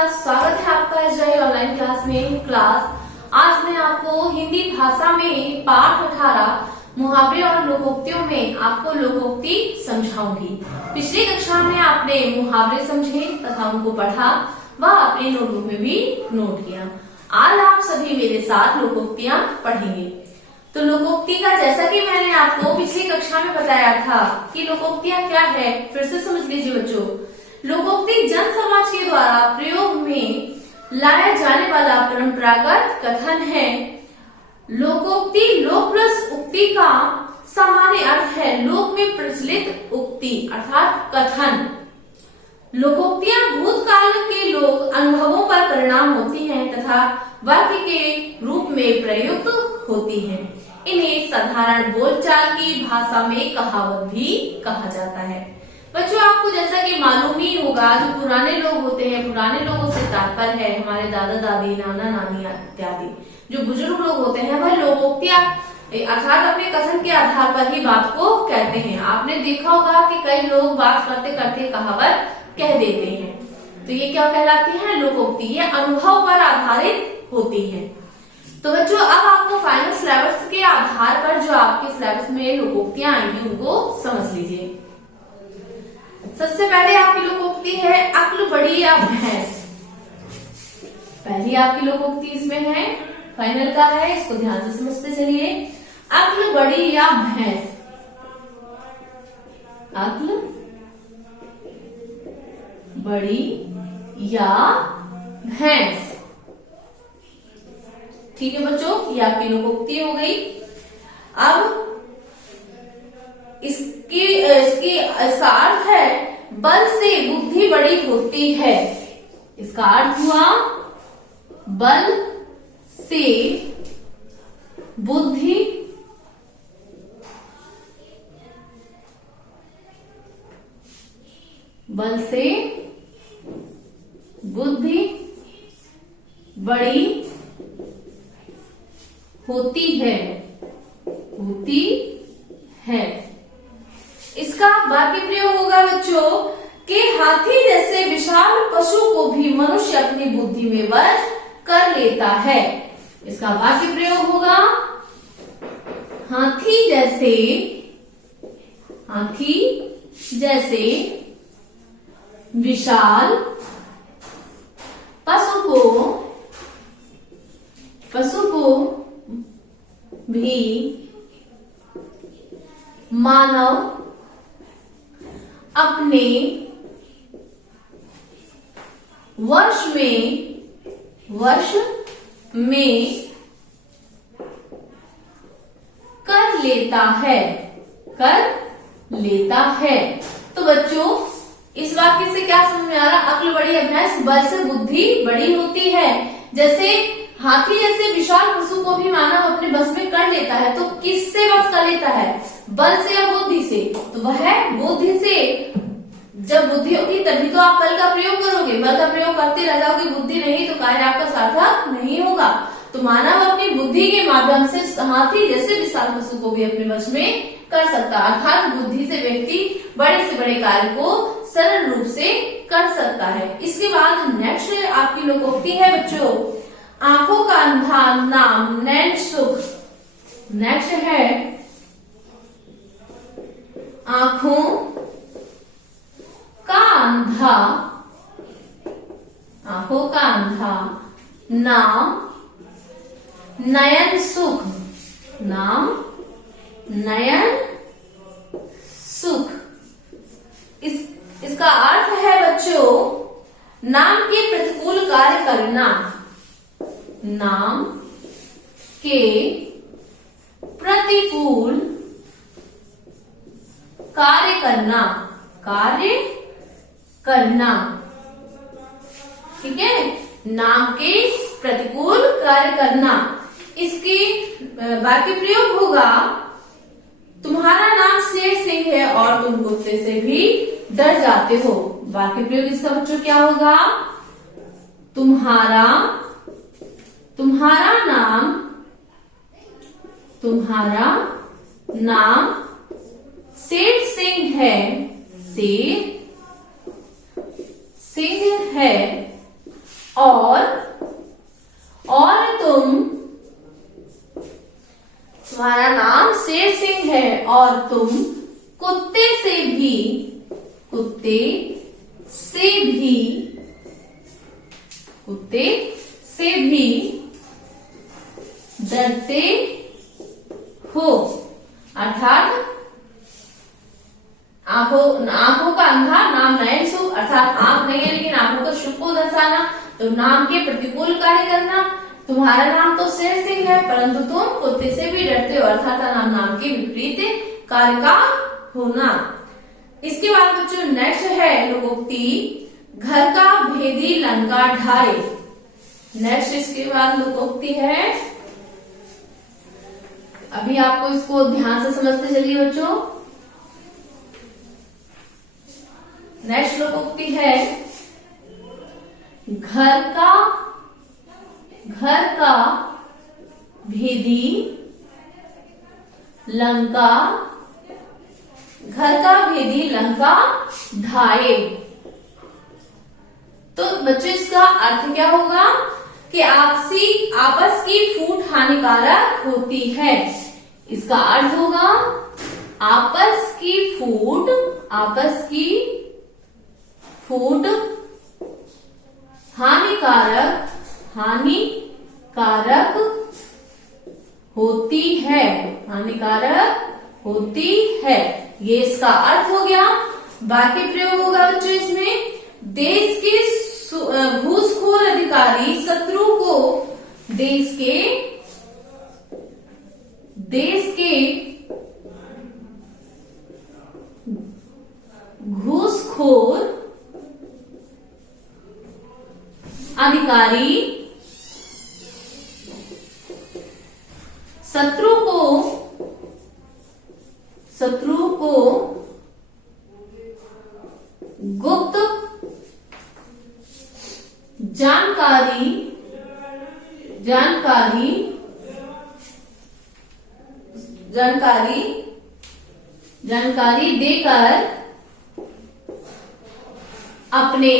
नमस्कार, स्वागत है आपका एसआई ऑनलाइन क्लास में। आज मैं आपको हिंदी भाषा में पाठ 18 मुहावरे और लोकोक्तियों में आपको लोकोक्ति समझाऊंगी। पिछली कक्षा में आपने मुहावरे समझे तथा उनको पढ़ा व अपने नोटबुक में भी नोट किया। आज आप सभी मेरे साथ लोकोक्तियां पढ़ेंगे। तो लोकोक्ति का जैसा कि मैंने आपको पिछली कक्षा में बताया था कि लोकोक्तियां क्या है, फिर से समझ लीजिए बच्चों। लोकोक्ति जन समाज के द्वारा प्रयोग में लाया जाने वाला परंपरागत कथन है। लोकोक्ति लोक प्लस उक्ति का सामान्य अर्थ है लोक में प्रचलित उक्ति अर्थात कथन। लोकोक्तियां भूतकाल के लोक अनुभवों पर परिणाम होती हैं तथा वाक्य के रूप में प्रयुक्त होती हैं। इन्हें साधारण बोलचाल की भाषा में कहावत भी कहा जाता है। बच्चों, आपको जैसा कि मालूम ही होगा, जो पुराने लोग होते हैं, पुराने लोगों से तात्पर्य है हमारे दादा दादी, नाना नानी इत्यादि जो बुजुर्ग लोग होते हैं, वह लोकोक्तियां अर्थात अपने कथन के आधार पर ही बात को कहते हैं। आपने देखा होगा कि कई लोग बात करते करते कहावत कह देते हैं, तो ये क्या कहलाती है? लोकोक्ति। ये अनुभव पर आधारित होती है। तो बच्चों, अब आपको फाइनल सिलेबस के आधार पर जो आपके सिलेबस में लोकोक्तियां आएंगी उनको समझ लीजिए। सबसे पहले आपकी लोकोक्ति है अक्ल बड़ी या भैंस। पहली आपकी लोकोक्ति इसमें है, फाइनल का है, इसको ध्यान से समझते चलिए। अक्ल बड़ी या भैंस। अक्ल बड़ी या भैंस। ठीक है बच्चों, ये आपकी लोकोक्ति हो गई। अब इसका अर्थ है बल से बुद्धि बड़ी होती है। इसका अर्थ हुआ बल से बुद्धि बड़ी होती है। इसका वाक्य प्रयोग होगा बच्चों कि हाथी जैसे विशाल पशु को भी मनुष्य अपनी बुद्धि में वश कर लेता है। इसका वाक्य प्रयोग होगा हाथी जैसे विशाल पशु को भी मानव अपने वश में कर लेता है। तो बच्चों, इस वाक्य से क्या समझ में आ रहा? अक्ल बड़ी या भैंस, बल से बुद्धि बड़ी होती है। जैसे हाथी जैसे विशाल पशु को भी मानव अपने बस में कर लेता है, तो किससे बस कर लेता है? बल से या बुद्धि से? तो वह बुद्धि से। जब बुद्धि होगी तभी तो आप बल का प्रयोग करोगे। बल का प्रयोग करते रह जाओगे, बुद्धि नहीं तो कार्य आपका सार्थक नहीं होगा। तो मानव अपनी बुद्धि के माध्यम से हाथी जैसे विशाल पशु को भी अपने वश में कर सकता है। अर्थात बुद्धि से व्यक्ति बड़े से बड़े कार्य को सरल रूप से कर सकता है। इसके बाद नेक्स्ट आपकी लोकोक्ति है बच्चों, आंखों का अंधा नाम नैन सुख। नेक्स्ट है आंखों का अंधा नाम नयन सुख। इसका अर्थ है बच्चों नाम के प्रतिकूल कार्य करना। नाम के प्रतिकूल कार्य करना। ठीक है, नाम के प्रतिकूल कार्य करना। इसकी वाक्य प्रयोग होगा तुम्हारा नाम शेर सिंह है और तुम कुत्ते से भी डर जाते हो। वाक्य प्रयोग इसका बच्चों क्या होगा? तुम्हारा नाम शेर सिंह है और तुम्हारा नाम शेर सिंह है और तुम कुत्ते से भी डरते हो। अर्थात आंखों का अंधा नाम नयन शुभ, अर्थात आंख नहीं है लेकिन आंखों को शुभ को दर्शाना, तो नाम के प्रतिकूल कार्य करना। तुम्हारा नाम तो शेर सिंह है परंतु तुम कुत्ते से भी डरते हो, अर्थात नाम के विपरीत कार्य का होना। इसके बाद बच्चों नेक्स्ट है लोकोक्ति घर का भेदी लंका ढाए। नेक्स्ट इसके बाद लोकोक्ति है, अभी आपको इसको ध्यान से समझते चलिए बच्चों। नेक्स्ट लोकोक्ति है घर का भेदी लंका ढाए। तो बच्चों इसका अर्थ क्या होगा कि आपस की फूट हानिकारक होती है। इसका अर्थ होगा आपस की फूट हानिकारक होती है, ये इसका अर्थ हो गया। बाकी प्रयोग होगा बच्चों इसमें, देश के घूसखोर अधिकारी शत्रु को देश के घूसखोर अधिकारी शत्रु को गुप्त जानकारी देकर अपने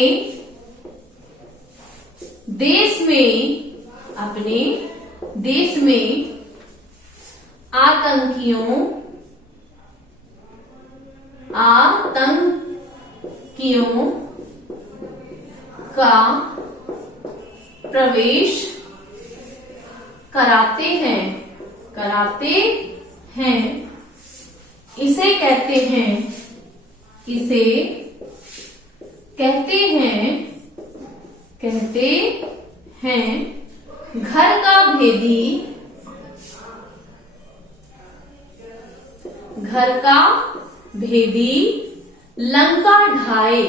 देश में आतंकियों का प्रवेश कराते हैं। इसे कहते हैं घर का भेदी लंका ढाए।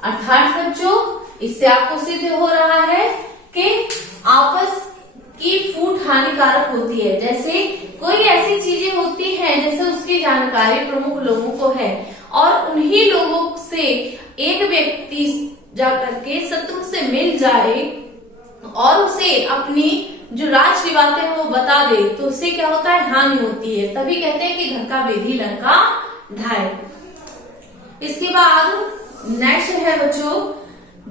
अर्थात बच्चों इससे आपको सिद्ध हो रहा है कि आपस की फूट हानिकारक होती है। जैसे कोई ऐसी चीजें होती हैं जैसे उसकी जानकारी प्रमुख लोगों को है और उन्हीं लोगों से एक व्यक्ति जाकर के शत्रु से मिल जाए और उसे अपनी जो राज की बातें हैं वो बता दे, तो उससे क्या होता है, हानि होती है। तभी कहते हैं कि घर का भेदी लंका ढाए। इसके बाद नेक्स्ट है बच्चों,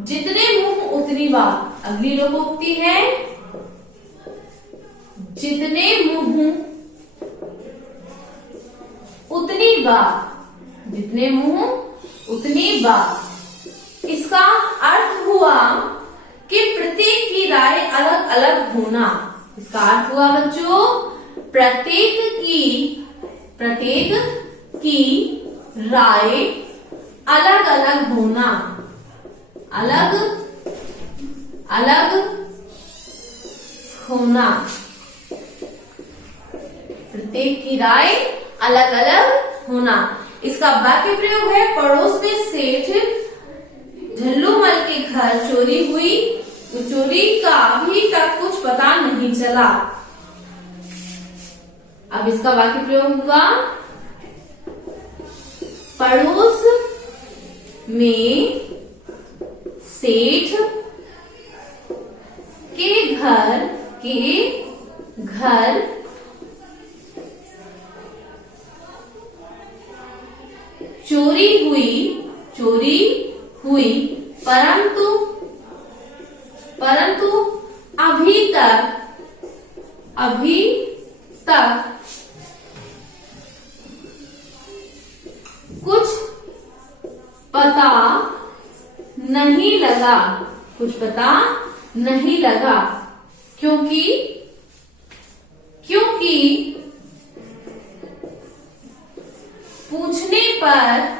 जितने मुंह उतनी बात। अगली लोकोक्ति है जितने मुंह उतनी बात। इसका अर्थ हुआ कि प्रत्येक की राय अलग अलग होना। इसका अर्थ हुआ बच्चों प्रत्येक की राय अलग अलग होना। प्रत्येक की राय अलग अलग होना। इसका वाक्य प्रयोग है, पड़ोस में सेठ झल्लूमल के घर चोरी हुई तो चोरी का अभी तक कुछ पता नहीं चला। अब इसका वाक्य प्रयोग हुआ, पड़ोस में सेठ के घर चोरी हुई, परंतु अभी तक कुछ पता नहीं लगा, क्योंकि पूछने पर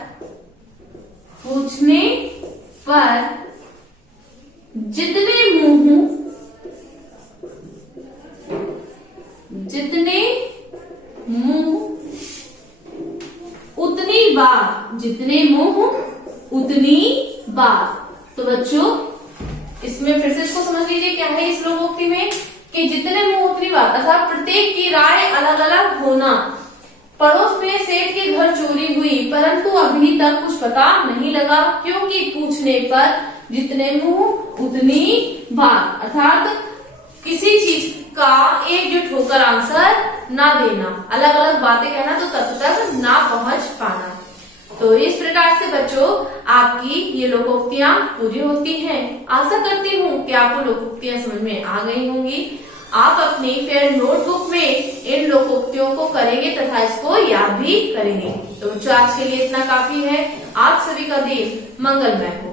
जितने मुंह उतनी बात। तो बच्चों इसमें फिर से इसको समझ लीजिए, क्या है इस लोकोक्ति में कि जितने मुंह उतनी बात, अर्थात प्रत्येक की राय अलग अलग होना। पड़ोस में सेठ के घर चोरी हुई, परंतु अभी तक कुछ पता नहीं लगा, क्योंकि पूछने पर जितने मुंह उतनी बात, अर्थात किसी चीज का एकजुट होकर आंसर ना देना, अलग अलग बातें कहना, तो तब तक ना पहुंच पाना। तो इस प्रकार से बच्चों आपकी ये लोकोक्तियां पूरी होती हैं। आशा करती हूँ कि आपको लोकोक्तियां समझ में आ गई होंगी। आप अपनी फेयर नोटबुक में इन लोकोक्तियों को करेंगे तथा इसको याद भी करेंगे। तो बच्चों आज के लिए इतना काफी है। आप सभी का दिन मंगलमय।